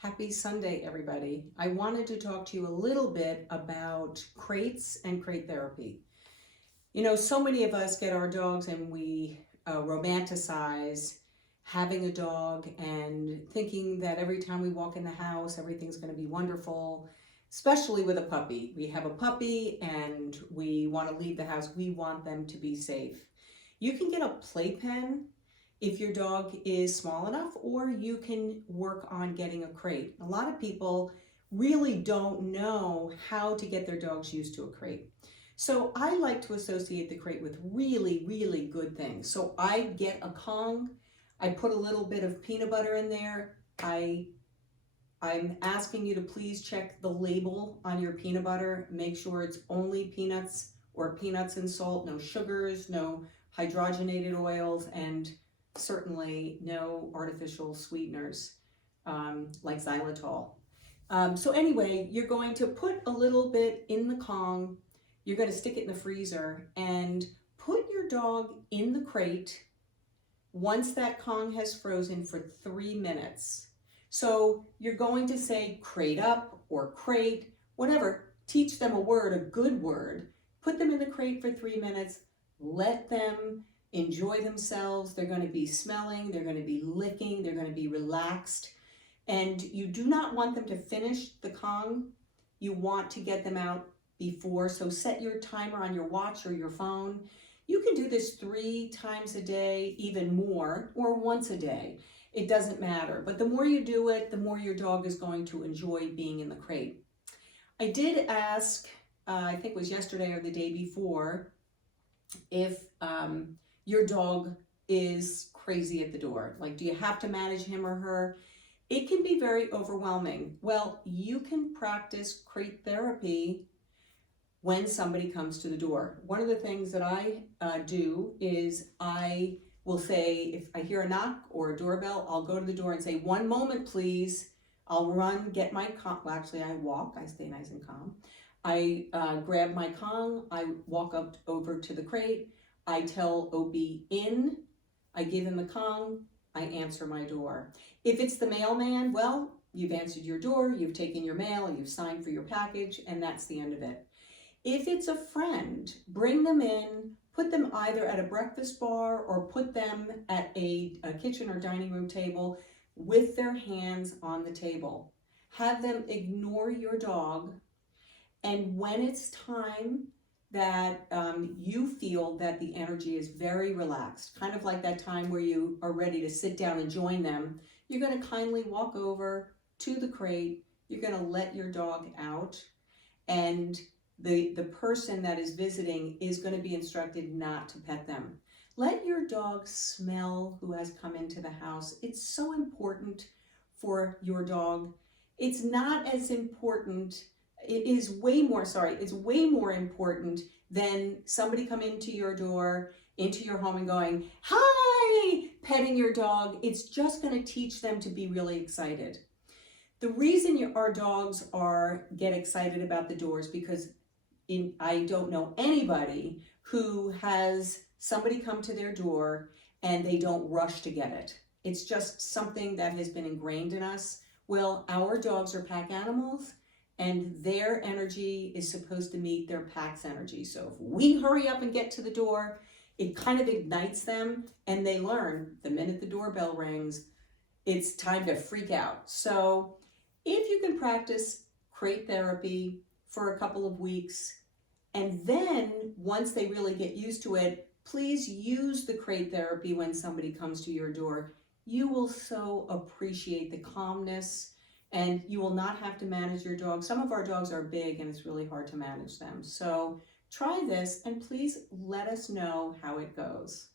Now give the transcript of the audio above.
Happy Sunday, everybody. I wanted to talk to you a little bit about crates and crate therapy. You know, so many of us get our dogs and we romanticize having a dog and thinking that every time we walk in the house, everything's going to be wonderful, especially with a puppy. We have a puppy and we want to leave the house. We want them to be safe. You can get a playpen if your dog is small enough, or you can work on getting a crate. A lot of people really don't know how to get their dogs used to a crate. So I like to associate the crate with really, really good things. So I get a Kong, I put a little bit of peanut butter in there. I'm asking you to please check the label on your peanut butter. Make sure it's only peanuts or peanuts and salt, no sugars, no hydrogenated oils, and certainly no artificial sweeteners like xylitol. So anyway, you're going to put a little bit in the Kong, you're going to stick it in the freezer and put your dog in the crate once that Kong has frozen for 3 minutes. So you're going to say crate up or crate, whatever, teach them a word, a good word, put them in the crate for 3 minutes, let them enjoy themselves. They're going to be smelling, they're going to be licking, they're going to be relaxed. And you do not want them to finish the Kong. You want to get them out before. So set your timer on your watch or your phone. You can do this 3 times a day, even more, or once a day. It doesn't matter. But the more you do it, the more your dog is going to enjoy being in the crate. I did ask, I think it was yesterday or the day before, if your dog is crazy at the door. Like, do you have to manage him or her? It can be very overwhelming. Well, you can practice crate therapy when somebody comes to the door. One of the things that I do is I will say, if I hear a knock or a doorbell, I'll go to the door and say, 1 moment, please. I'll run, get my Kong. Well, actually, I walk. I stay nice and calm. I grab my Kong. I walk up over to the crate. I tell OB in. I give him the Kong. I answer my door. If it's the mailman, well, you've answered your door, you've taken your mail, you've signed for your package, and that's the end of it. If it's a friend, bring them in, put them either at a breakfast bar or put them at a kitchen or dining room table with their hands on the table. Have them ignore your dog, and when it's time that you feel that the energy is very relaxed, kind of like that time where you are ready to sit down and join them, you're going to kindly walk over to the crate, you're going to let your dog out, and the person that is visiting is going to be instructed not to pet them. Let your dog smell who has come into the house. It's so important for your dog. It's not as important, it's way more important than somebody come into your door, into your home and going, hi, petting your dog. It's just going to teach them to be really excited. The reason our dogs get excited about the doors because I don't know anybody who has somebody come to their door and they don't rush to get it. It's just something that has been ingrained in us. Well, our dogs are pack animals, and their energy is supposed to meet their pack's energy. So if we hurry up and get to the door, it kind of ignites them, and they learn the minute the doorbell rings, it's time to freak out. So if you can practice crate therapy for a couple of weeks, and then once they really get used to it, please use the crate therapy when somebody comes to your door. You will so appreciate the calmness, and you will not have to manage your dog. Some of our dogs are big and it's really hard to manage them. So try this and please let us know how it goes.